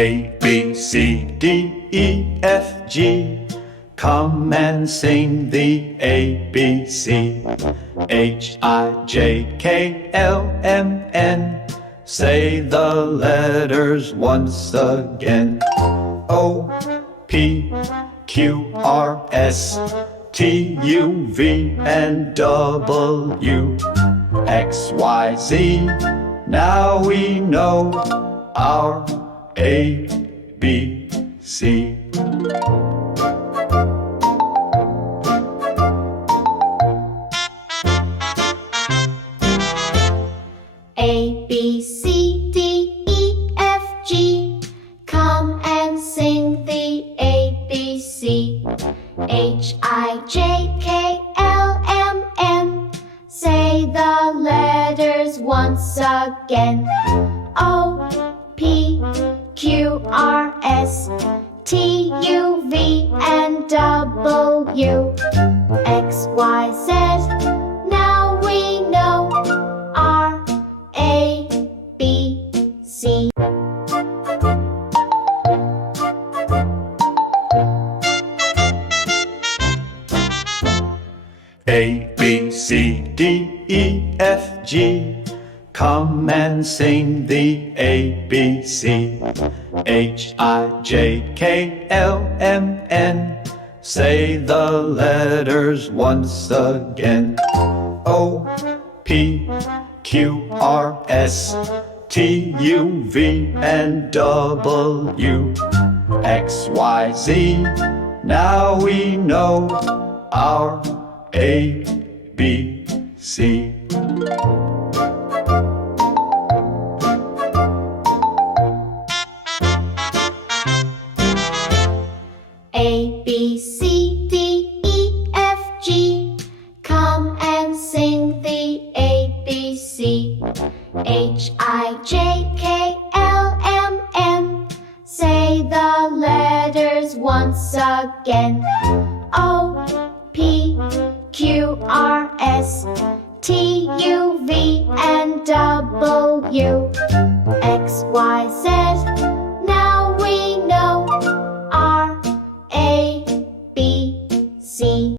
A, B, C, D, E, F, G. Come and sing the ABC. H, I, J, K, L, M, N. Say the letters once again. O, P, Q, R, S, T, U, V, and W. X, Y, Z. Now we know our ABC. A, B, C, D, E, F, G. Come and sing the ABC. H, I, J, K, L, M, N. Say the letters once again. O, P, Q, R, S, T, U, V, and W. X, Y, Z. Now we know our ABC. A, B, C, D, E, F, G. Come and sing the ABC. H, I, J, K, L, M, N. Say the letters once again. O, P, Q, R, S, T, U, V, and W. X, Y, Z. Now we know our ABC. A, B, C, D, E, F, G. Come and sing the ABC. H, I, J, K, L, M, N. Say the letters once again. O, P, Q, R, S, T, U, V, and W. X, Y, Z.